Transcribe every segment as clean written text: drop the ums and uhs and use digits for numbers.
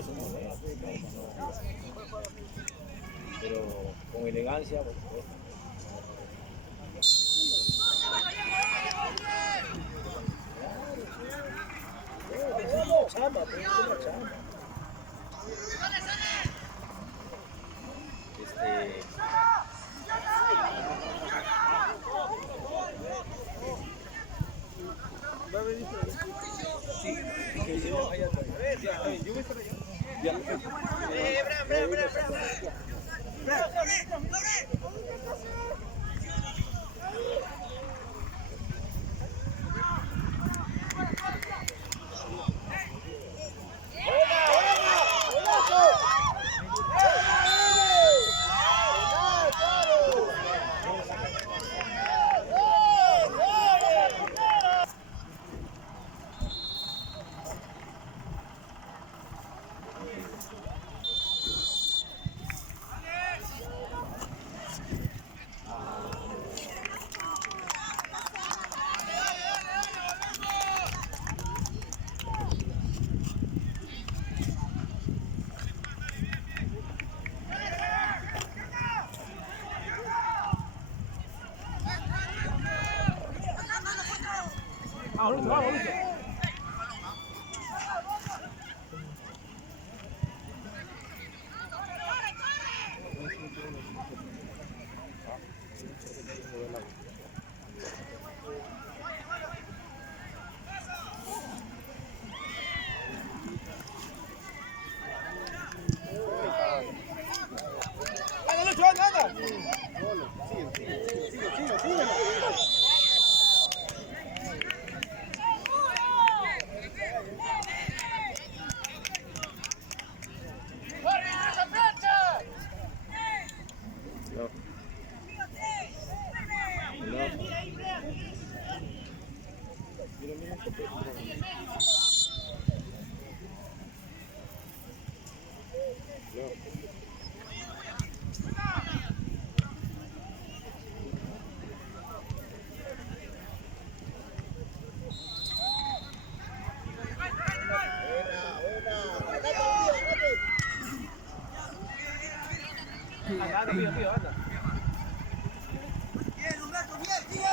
que se moneda, pero con elegancia, por supuesto. Chamba, pues, es una chamba. ¿Va a venir por allá? Sí, que yo vaya a ver, ya, yo voy para allá. Ya. Vamos, vamos. Anda, tío, anda. Bien, Humberto, bien, sigue.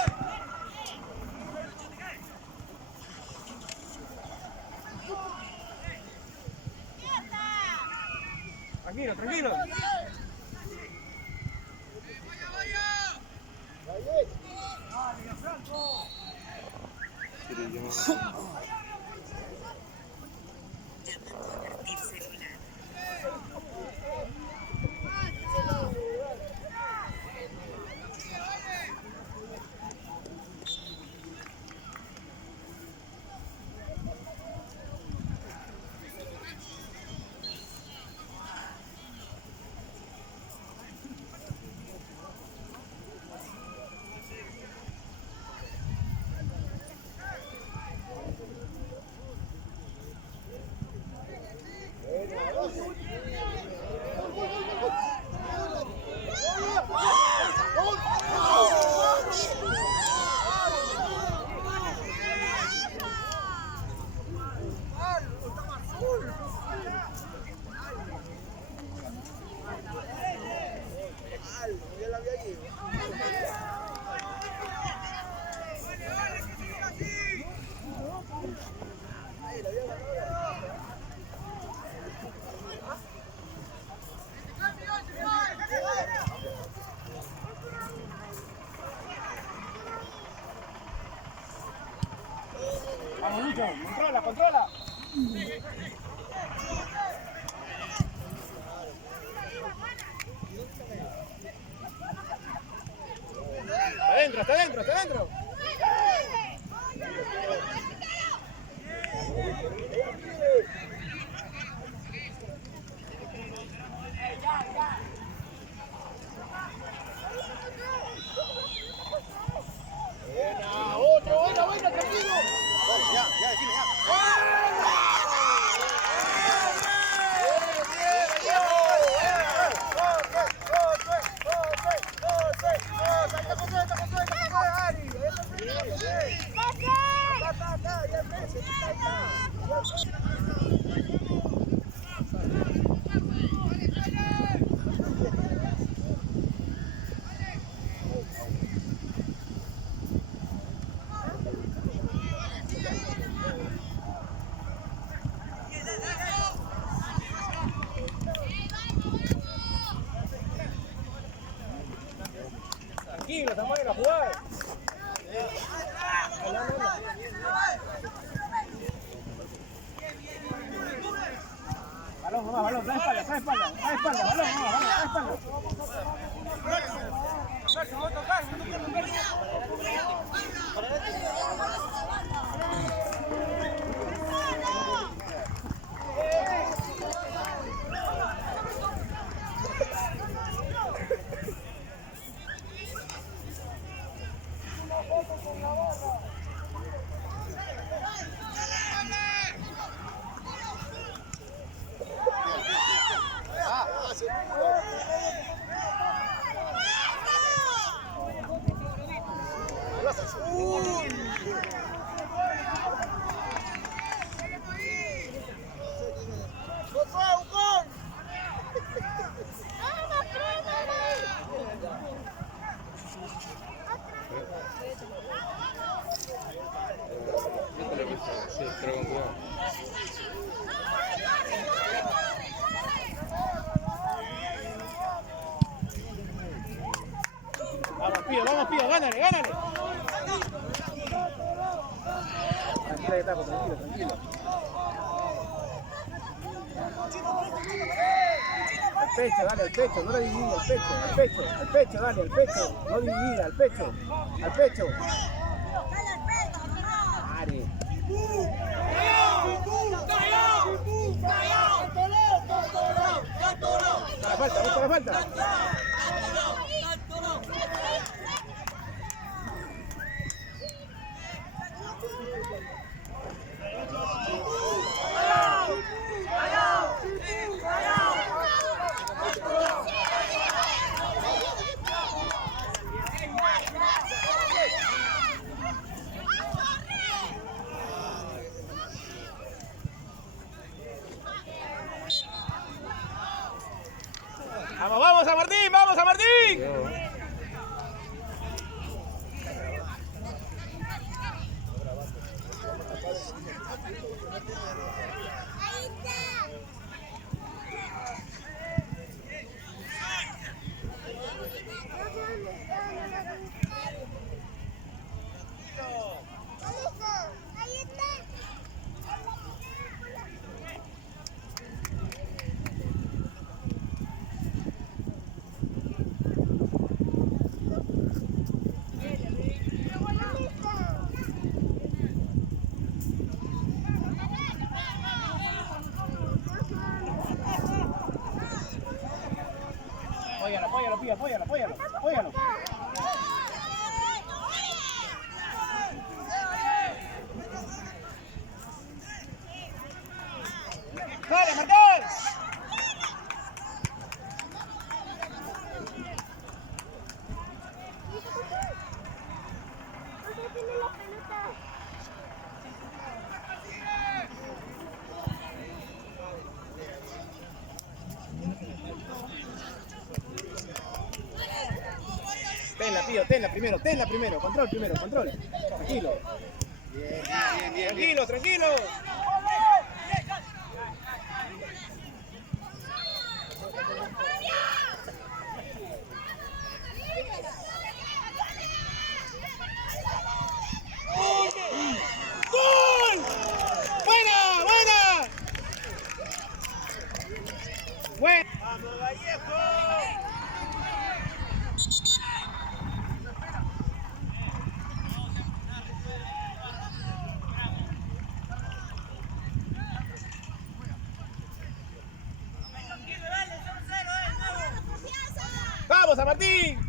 Tranquilo, tranquilo. Vamos, Lucho, controla, controla. Adentro, está adentro, está adentro. Buena, tranquilo. Ya, decime, ya. más de la jugada. Balón, mamá, balón, trae espalda, balón, mamá, balón, trae Vamos, Pío, gánale, gánale. Tranquila, Taco, tranquilo. Al pecho, dale, al pecho, no lo divida, al pecho, dale, al pecho, no divida, al pecho. Dale. Busca la falta. ¡Vamos a Martín! ¡Vamos a Martín! Apóyalo. ¡Dale, Martín! Tenla primero, control. Tranquilo. Bien. Tranquilo. ¡Gol! ¡Buena! ¡Vamos, Vallejo! ¡Vamos a Martín!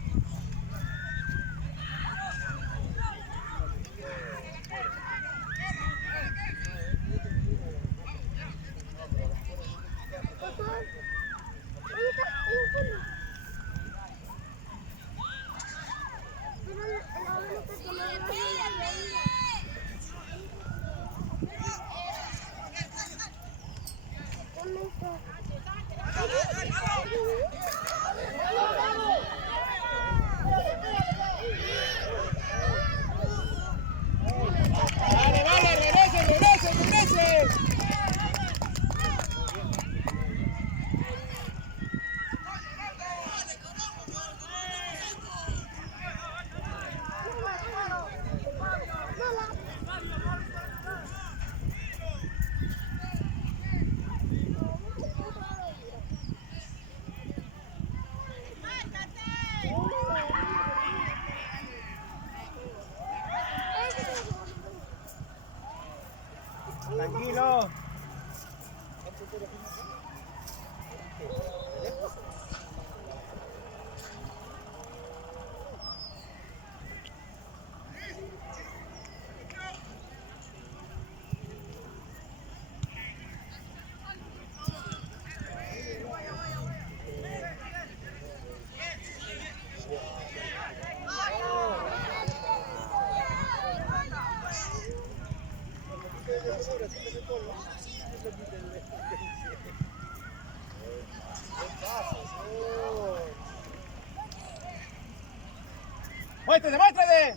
¡Muéstrate, muéstrate!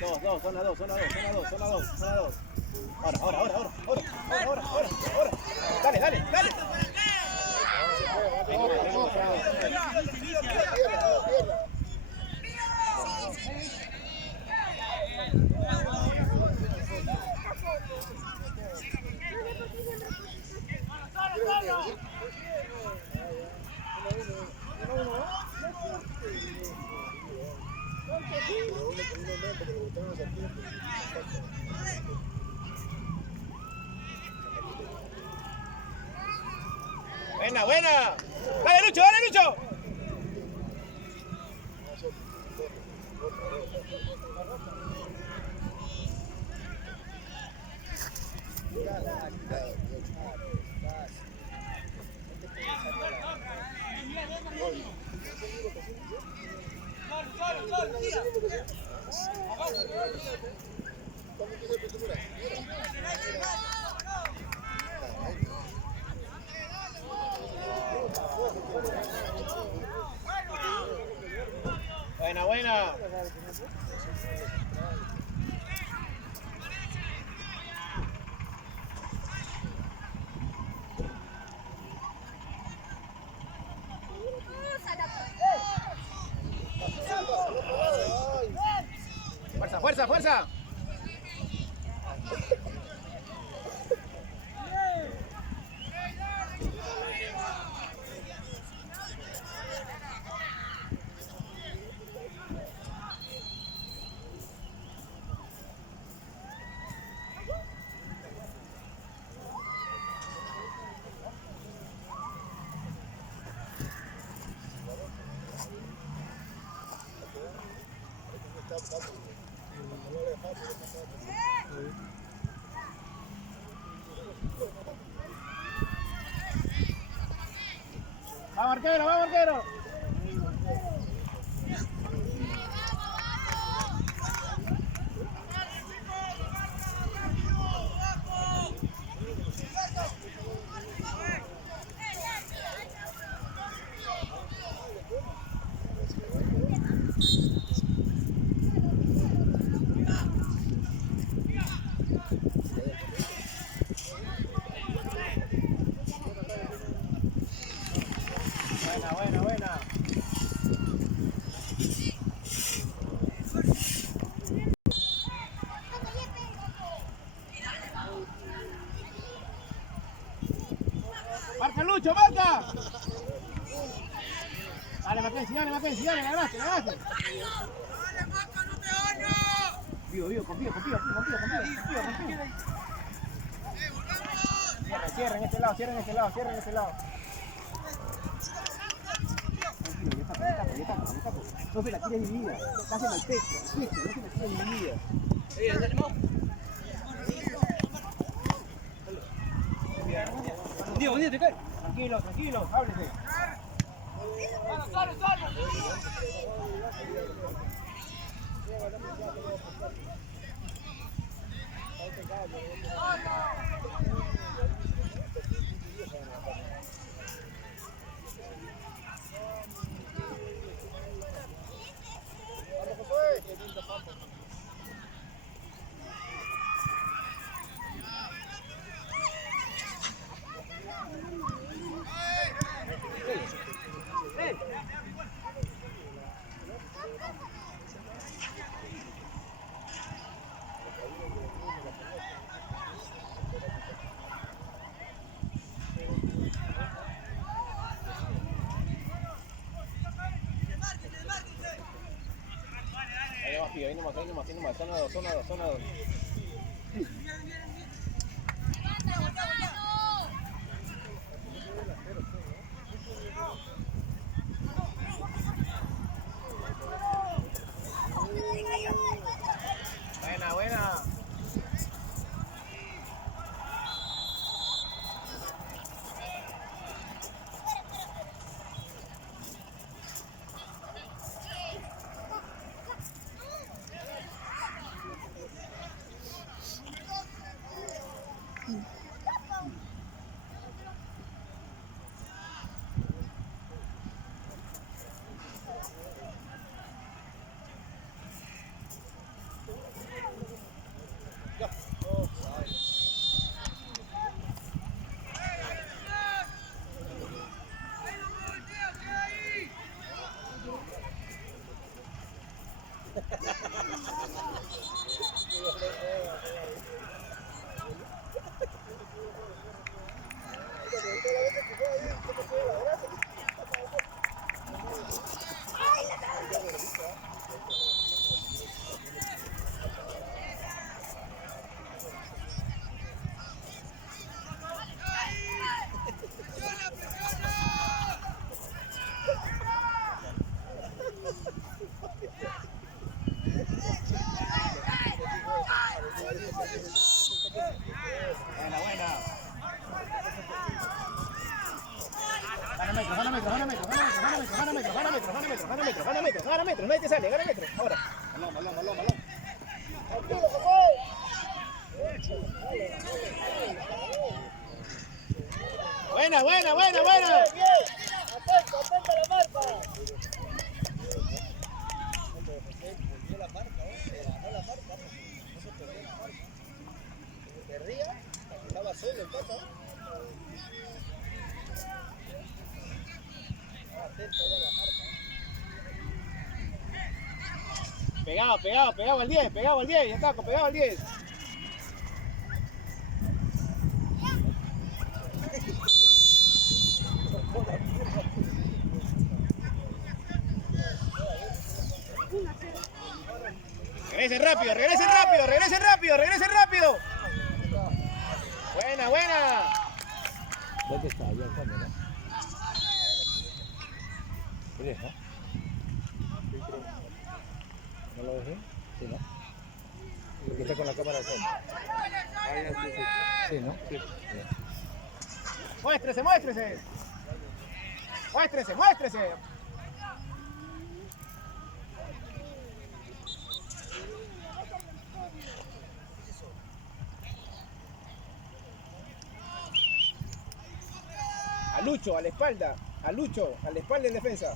Dos, zona dos. Ahora. Dale. Buena. Dale, Lucho. Buena. Fuerza. Va arquero. Buena. Marca Lucho, marca. Dale, Mackenzie, dale, ganaste. Dale, Maca, no te hagas. Confío. Cierra en este lado. Ya está. No se la tires dividida. Dásela al pecho, no se la tires dividida. Diego, te cae. Tranquilo, háblese. Sale. Ahí nomás, zona 2. Buena. nadie te sale, gana metros. Ahora. Balón. Buena. Atento a la marca. Volvió la marca, ganó la marca. No se perdió la marca. Perdía, estaba solo el pata. Atento a la marca. Pegado al 10, ya está, pegado al 10. Regresen rápido. Buena. ¿Dónde está? Allá al fondo, ¿no? ¿Eres, no? ¿No lo dejé? Sí, ¿no? Porque está con la cámara al fondo. Sí, ¿no? Sí. Muéstrese. A Lucho, a la espalda en defensa.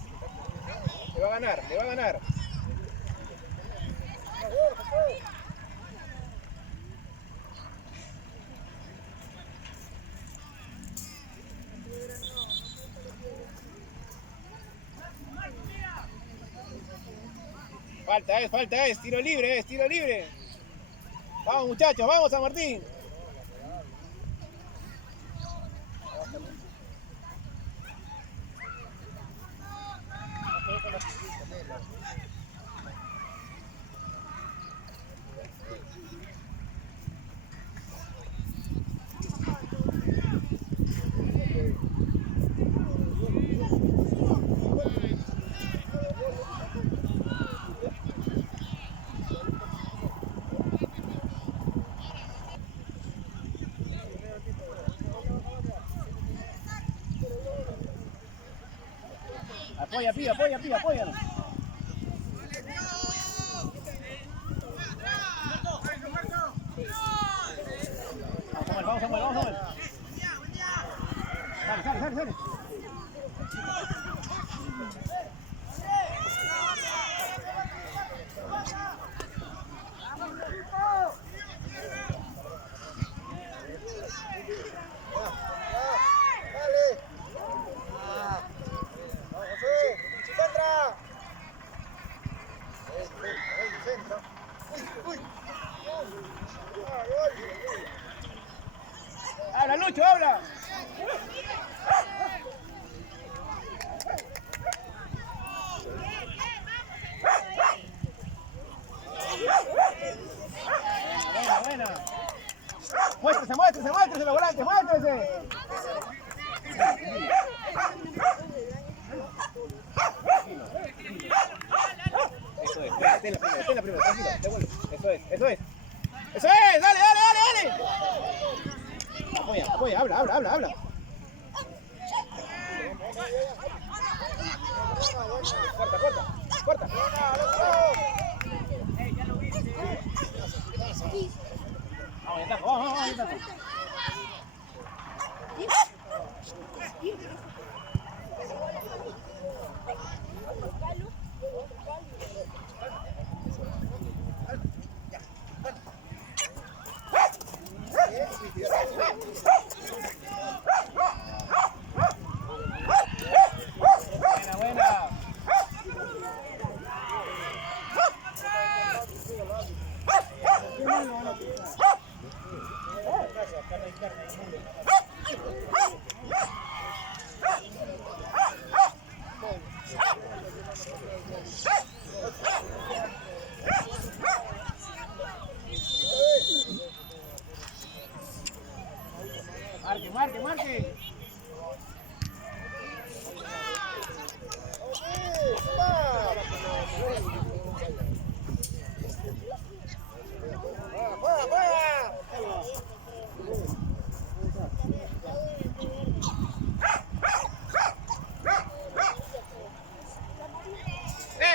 Le va a ganar. Falta es, tiro libre. Vamos muchachos, vamos San Martín. Apoya, apóyanos. Vamos, Samuel. Sale. ¡Habla, Lucho, habla! Buena. Muéstrese los volantes, muéstrese. Eso es, ten la primera, tranquilo, devuelve. Eso es, dale. Apoya, habla. Corta. Vamos, ya está.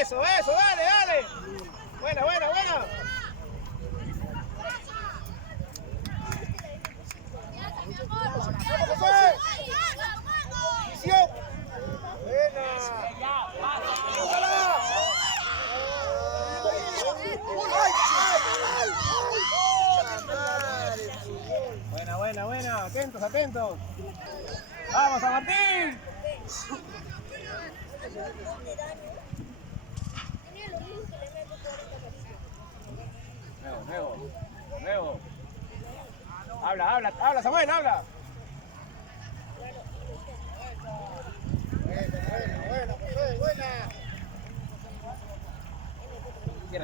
Eso, dale, dale. Buena. Visión. Buena. Buena. Atentos. Vamos, San Martín. Nuevo. Habla, Samuel, habla. Buena.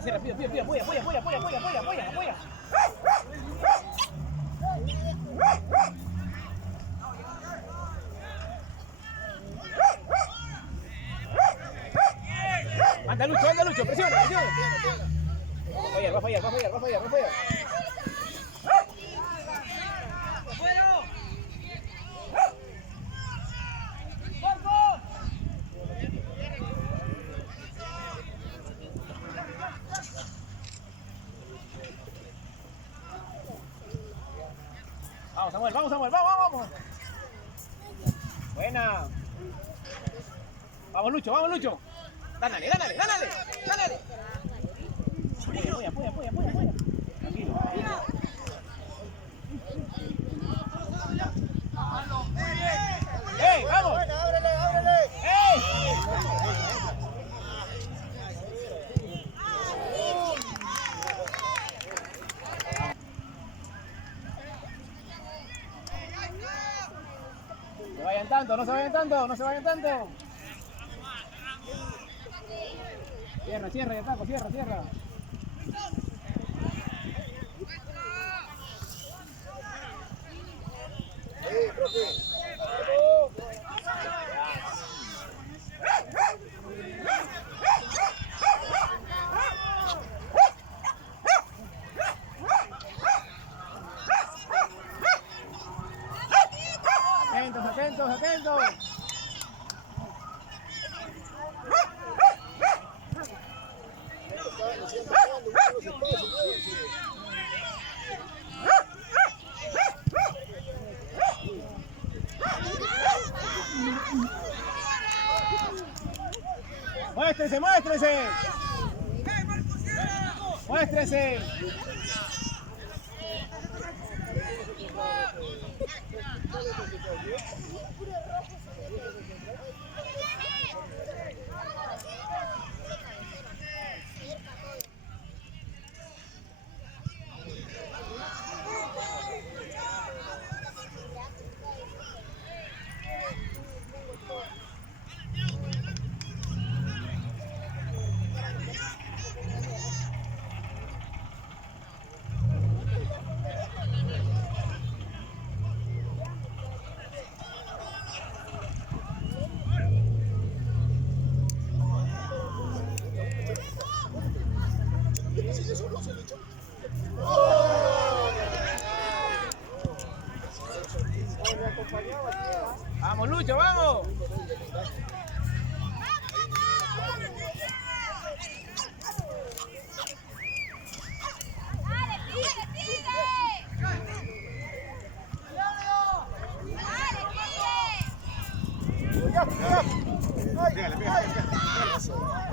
Cierra, pide, apoya. Anda Lucho, presiona. Va a fallar. Vamos, Samuel, vamos. Buena. Vamos, Lucho. Gánale. Apoya. Tranquilo. ¡Ey, vamos! Buena, ábrele. ¡Ey! No se vayan tanto. Cierra, ya taco, cierra. Profe. Atentos. Muéstrese. Vamos, Lucho, vamos.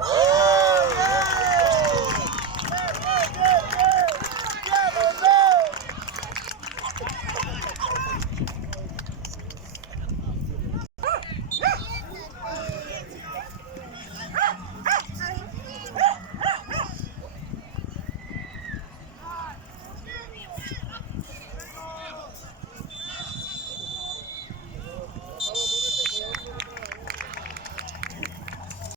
¡Ay!